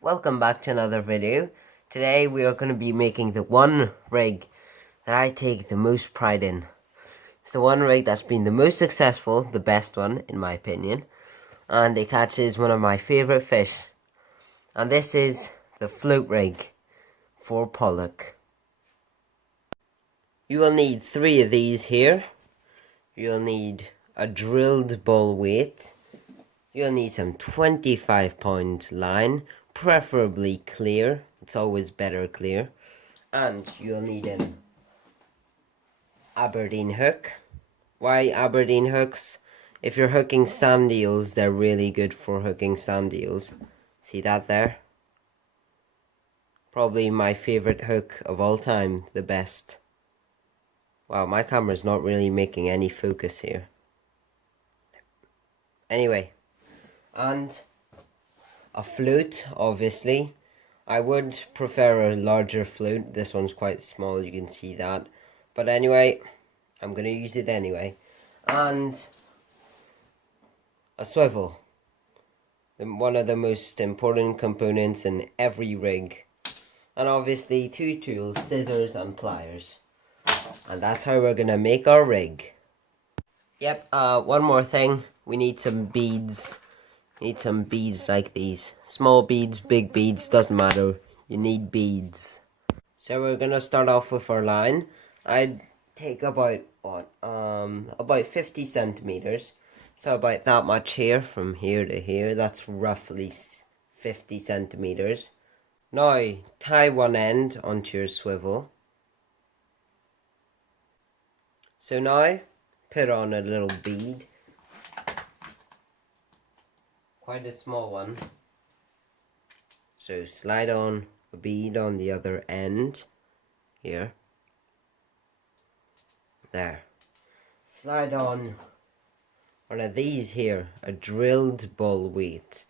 Welcome back to another video. Today we are going to be making the one rig that I take the most pride in. It's the one rig that's been the most successful, the best one in my opinion, and it catches one of my favourite fish. And this is the float rig for Pollack. You will need 3 of these here. You'll need a drilled bull weight. You'll need some 25-pound line, preferably clear. It's always better clear. And you'll need an Aberdeen hook. Why Aberdeen hooks? If you're hooking sand eels, they're really good for hooking sand eels. See that there? Probably my favourite hook of all time, the best. Wow, my camera's not really making any focus here. Anyway, and a float, obviously. I would prefer a larger float. This one's quite small, you can see that. But anyway, I'm going to use it anyway. And a swivel. One of the most important components in every rig. And obviously 2 tools, scissors and pliers. And that's how we're going to make our rig. Yep, one more thing. We need some beads. Need some beads like these. Small beads, big beads, doesn't matter. You need beads. So we're gonna start off with our line. I'd take about about 50 centimeters. So about that much here, from here to here. That's roughly 50 centimeters. Now tie one end onto your swivel. So now put on a little bead. Quite a small one. So slide on a bead on the other end here. There. Slide on one of these here, a drilled bull weight.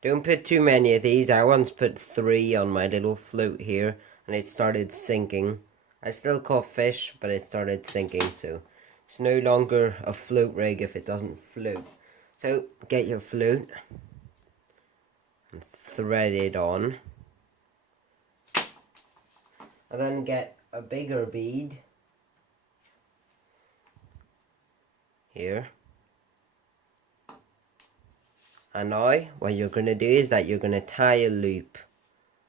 Don't put too many of these. I once put 3 on my little float here and it started sinking. I still caught fish, but it started sinking, so it's no longer a float rig if it doesn't float. So get your float and thread it on, and then get a bigger bead here. And now what you're going to do is that you're going to tie a loop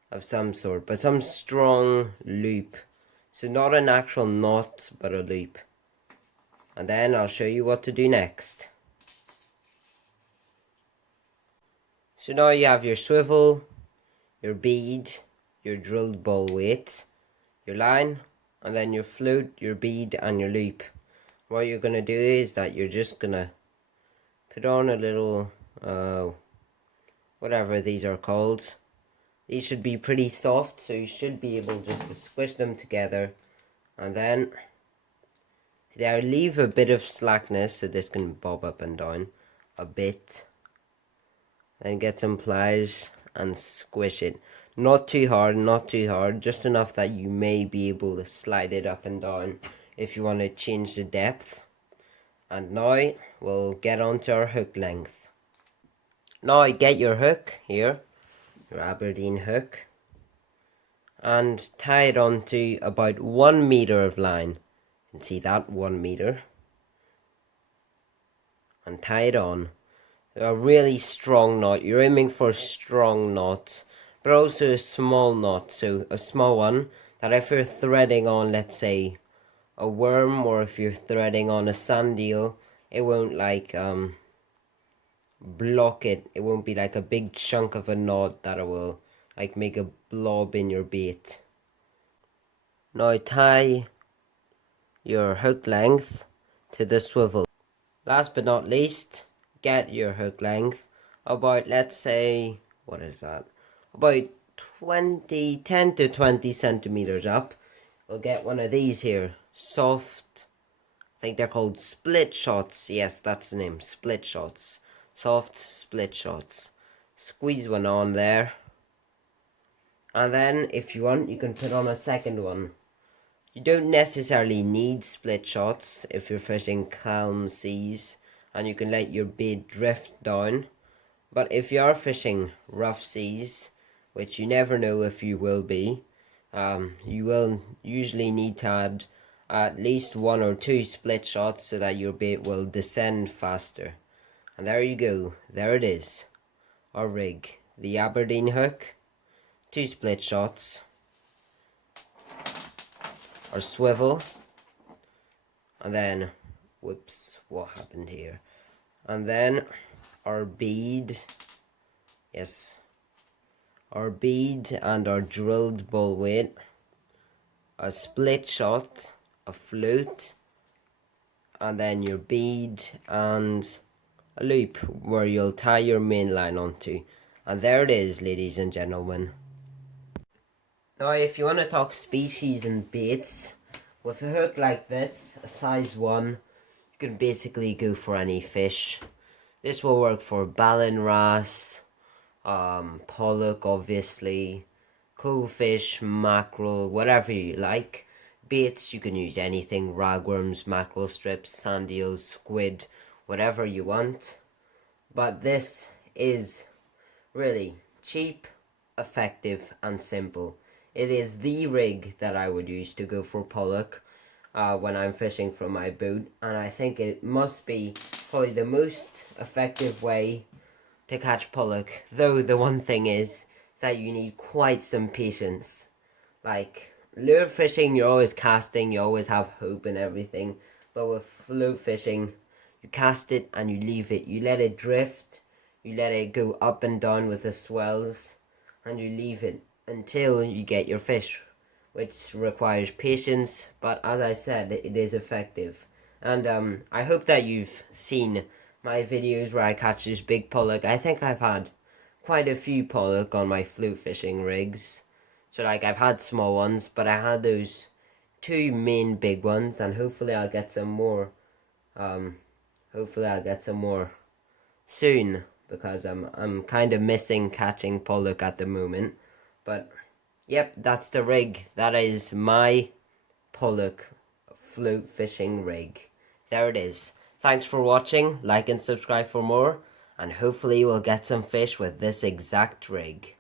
of some sort, but some strong loop. So not an actual knot, but a loop. And then I'll show you what to do next. So now you have your swivel, your bead, your drilled bull weight, your line, and then your float, your bead, and your loop. What you're going to do is that you're just going to put on a little, whatever these are called. These should be pretty soft, so you should be able just to squish them together. And then, there, leave a bit of slackness so this can bob up and down a bit. Then get some pliers and squish it. Not too hard, just enough that you may be able to slide it up and down if you want to change the depth. And now we'll get onto our hook length. Now get your hook here, your Aberdeen hook, and tie it onto about 1 meter of line. You can see that, 1 meter. And tie it on. A really strong knot. You're aiming for a strong knot, but also a small knot. So a small one that if you're threading on, let's say, a worm, or if you're threading on a sand eel, it won't like block it. It won't be like a big chunk of a knot that it will like make a blob in your bait. Now tie your hook length to the swivel. Last but not least, get your hook length about, let's say, what is that, about 10 to 20 centimeters up. We'll get one of these here, soft, I think they're called split shots. Yes, that's the name, split shots. Soft split shots. Squeeze one on there, and then if you want, you can put on a second one. You don't necessarily need split shots if you're fishing calm seas, and you can let your bait drift down. But if you are fishing rough seas, which you never know if you will be, you will usually need to add at least 1 or 2 split shots so that your bait will descend faster. And there you go, there it is, our rig, the Aberdeen Hook, 2 split shots, our swivel, and then, whoops, what happened here? And then our bead, yes, our bead and our drilled bull weight, a split shot, a float, and then your bead and a loop where you'll tie your main line onto. And there it is, ladies and gentlemen. Now if you want to talk species and baits, with a hook like this, a size 1, you can basically go for any fish. This will work for ballan wrasse, pollock obviously, coalfish, mackerel, whatever you like. Baits, you can use anything, ragworms, mackerel strips, sand eels, squid, whatever you want. But this is really cheap, effective and simple. It is the rig that I would use to go for pollock when I'm fishing from my boat, and I think it must be probably the most effective way to catch pollock, though the one thing is that you need quite some patience. Like lure fishing, you're always casting, you always have hope and everything, but with float fishing, you cast it and you leave it, you let it drift, you let it go up and down with the swells, and you leave it until you get your fish, which requires patience, but as I said, it is effective. And I hope that you've seen my videos where I catch this big pollock. I think I've had quite a few pollock on my float fishing rigs. So like I've had small ones, but I had those 2 main big ones, and hopefully I'll get some more. Hopefully I'll get some more soon, because I'm kind of missing catching pollock at the moment. But yep, that's the rig. That is my pollock float fishing rig. There it is. Thanks for watching. Like and subscribe for more, and hopefully we'll get some fish with this exact rig.